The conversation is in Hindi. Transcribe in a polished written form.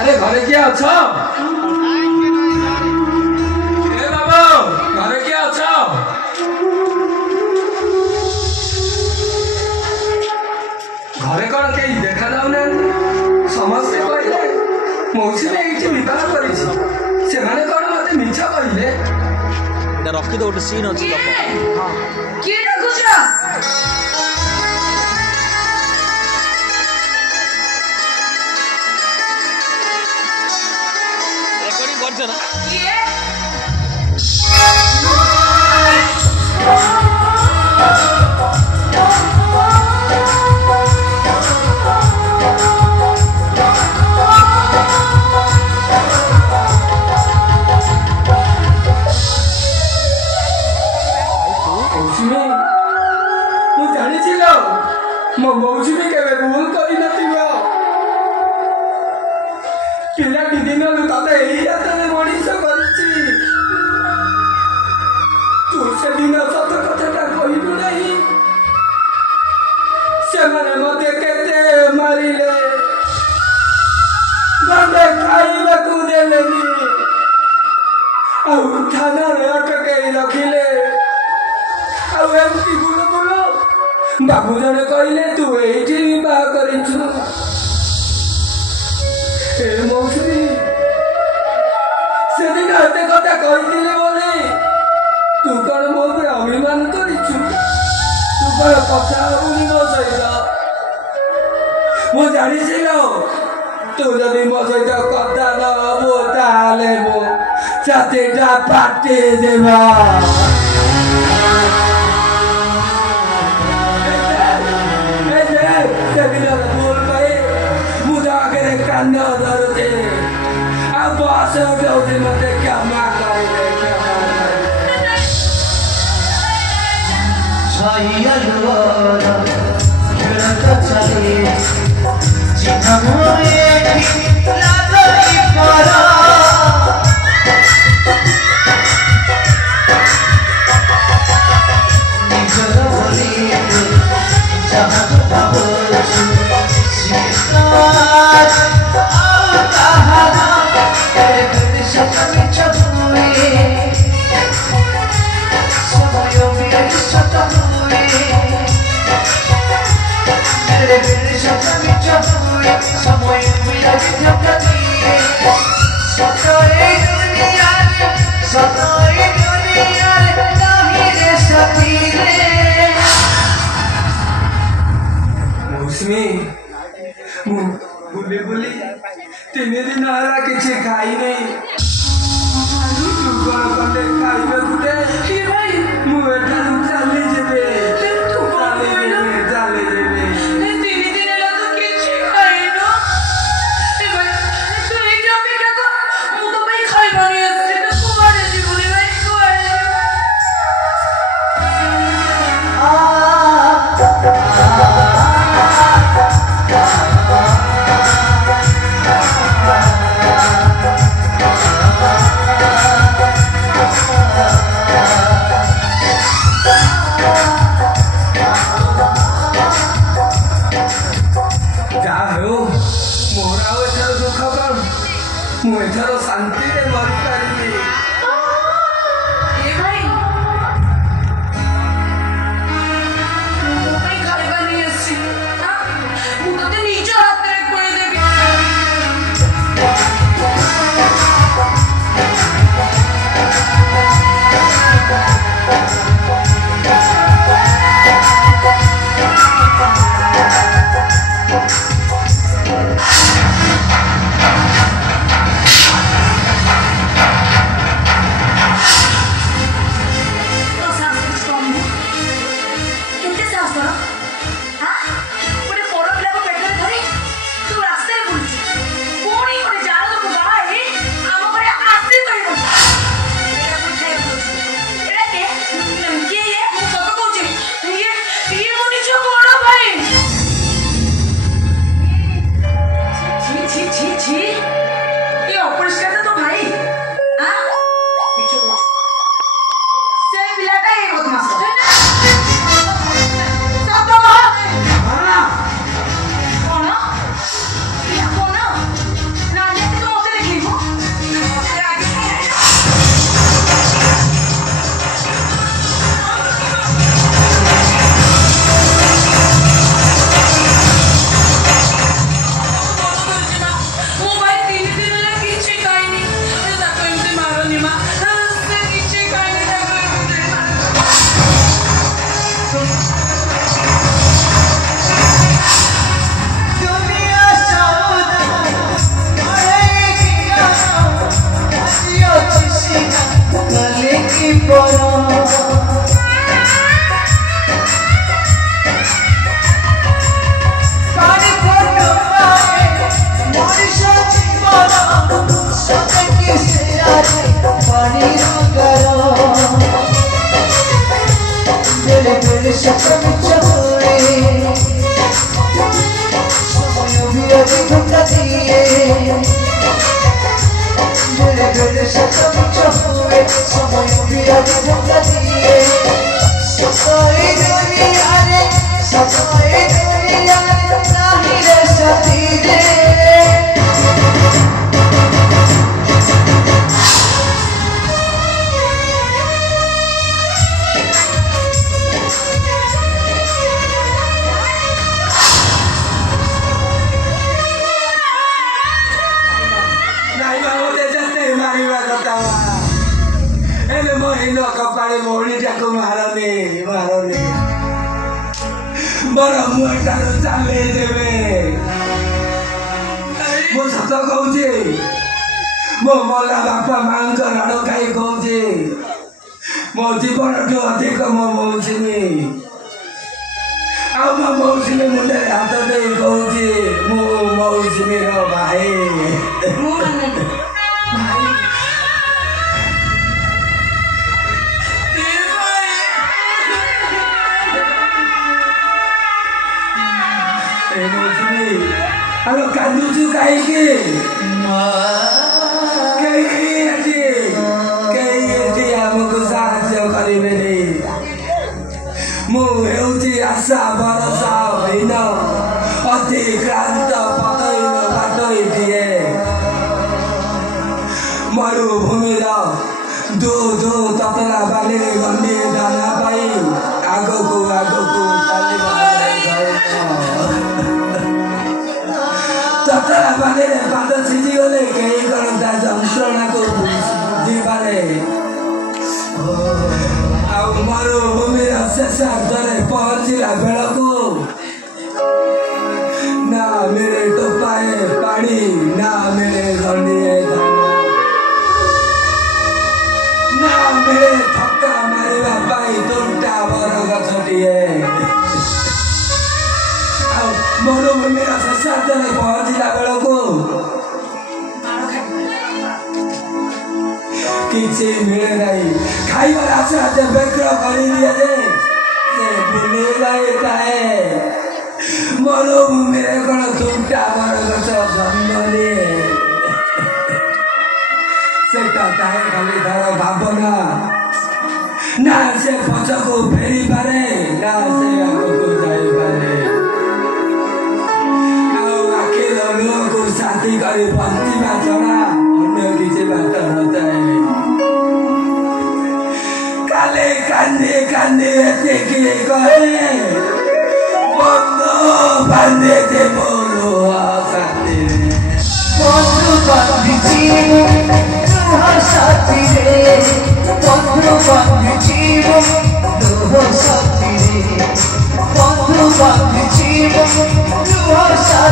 अरे घरे किए अछ ए बाबू घरे किए अछ घरे कौन कहीं देखा जाऊ ना समस्ते कहले मौसी ने ये विवाह करी से माने कौन मते मिछ कहले এটা রকি তো ওটা সিন আছে দেখো हां কি রে খুশরা রেকর্ডিং করছ না কি রে मो मौसी भी केवे भूल करी नथिबो पिला दिन ताते एई आते मनीष करछि तू से दिन सत कथाटा कहिबु नहीं से माने मते केते मारिले गंदे खाइबा को देलेनी आ थाना रे अटके रखिले आ एमपी गुलो गुलो बाबू जने कहले तू एठी बा करिछु ए मौसी सेदिन एते कथा कहिथिले बोले तू कौन मो पे अभिमान करिछु तू कौन कथा होनी मो सहित मो जानी छिलो तू जदि मो सहित कथा न हबो ताले मो छातीटा पाटे देबा कान्ना धरते अब आसे उठे मते क्या मार करे क्या मार छाइया लुवारा खेलता चले जिना मोए लादई पारा निजर बोली जहां पाबो सीताज बुली बुली 3 दिन हला किसी खाई नहीं तू कौन कटे खाइबे गुटे की भाई मु एटा चली जेबे तू कौन चली जेबे 3 दिन हला तो किछि खाइनो ए भाई तू एटा पे क्या को मु तो भाई खाइबानी आसे तो कुमारे जीवनी भाई मुझे शांति रे मर पारिबी ए भाई मु भाई खाइबानी आसे हां मु तो निज हाथ रे कोई देबी सते किसे आज पानी गरो मेरे मेरे शक्ल चहुए समय भी अधिक घुटा दिए मेरे मेरे शक्ल चहुए समय भी अधिक घुटा दिए सताई दुनिया रे नहीं रे सती रे कपाले मौलीटाको मारने बड़ा मुटारो चाले देवे मो सत कहूचे मो मला बापा मांक राड़ खाई कहूचे मो जीवन ठू अधिक मो मौसमी आ मो मौसमी मुंडे हाथ दे कहूचे मो मौसमी रो भाई Halo kanduju kaiki kaiki amku sahaja kalibeni mu heuti asa barasa hoina ati kranta patoi diye maru bhumira do tatara bale gandi dana pai agoku ततरा बाले पाद छिजी गले केही करता जंत्रणा को बुझिबारे आ मरो भूमिर शेष अर्थरे पहुंचिला बेलको ना मेरे टोपाए पानी ना मेरे गंडिए ना मेरे थक्का मारिबा पाई दुटा बर गछटिए मरुभूमि शेषार्थ पहुंचला बेलू किसी मिले नहीं खाइबार आशा बेग्र कर मरुभूमि कौन दुटा बर गछ जन्म से खाली तार भावना ना से पछको फेरी पारे ना से आगको जाई पारे को साथी करे बन्तीमा चढा अन्य किसी बात नचाए काले कान्ने देखी गए बंदो बांधे थे बोलो साथी बंधु बांधी साथी रे बंधु बांधी साथी रे बंधु बांधी साथी